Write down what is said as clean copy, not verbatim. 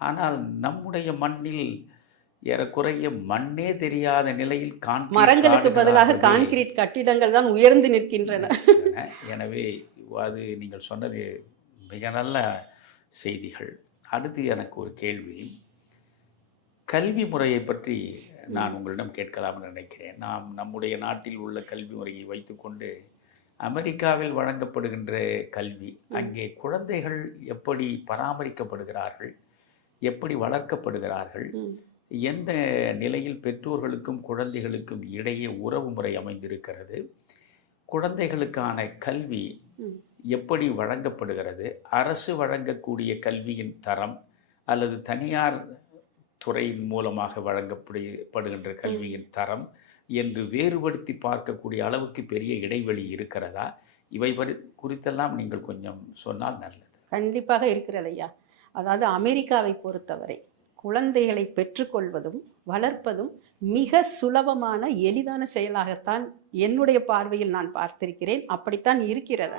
ஆனால் நம்முடைய மண்ணில் ஏறக்குறைய மண்ணே தெரியாத நிலையில் மரங்களுக்கு பதிலாக கான்கிரீட் கட்டிடங்கள் தான் உயர்ந்து நிற்கின்றன. எனவே அது நீங்கள் சொன்னது மிக நல்ல செய்திகள். அடுத்து எனக்கு ஒரு கேள்வி, கல்வி முறையை பற்றி நான் உங்களிடம் கேட்கலாம்னு நினைக்கிறேன். நாம் நம்முடைய நாட்டில் உள்ள கல்வி முறையை வைத்துக்கொண்டு அமெரிக்காவில் வழங்கப்படுகின்ற கல்வி, அங்கே குழந்தைகள் எப்படி பராமரிக்கப்படுகிறார்கள், எப்படி வளர்க்கப்படுகிறார்கள், எந்த நிலையில் பெற்றோர்களுக்கும் குழந்தைகளுக்கும் இடையே உறவு முறை அமைந்திருக்கிறது, குழந்தைகளுக்கான கல்வி எப்படி வழங்கப்படுகிறது, அரசு வழங்கக்கூடிய கல்வியின் தரம் அல்லது தனியார் துறையின் மூலமாக வழங்கப்படுகின்ற கல்வியின் தரம் என்று வேறுபடுத்தி பார்க்கக்கூடிய அளவுக்கு பெரிய இடைவெளி இருக்கிறதா? இவை குறித்தெல்லாம் நீங்கள் கொஞ்சம் சொன்னால் நல்லது. கண்டிப்பாக இருக்கிறது ஐயா. அதாவது அமெரிக்காவை பொறுத்தவரை குழந்தைகளை பெற்றுக்கொள்வதும் வளர்ப்பதும் மிக சுலபமான எளிதான செயலாகத்தான் என்னுடைய பார்வையில் நான் பார்த்திருக்கிறேன். அப்படித்தான் இருக்கிறது.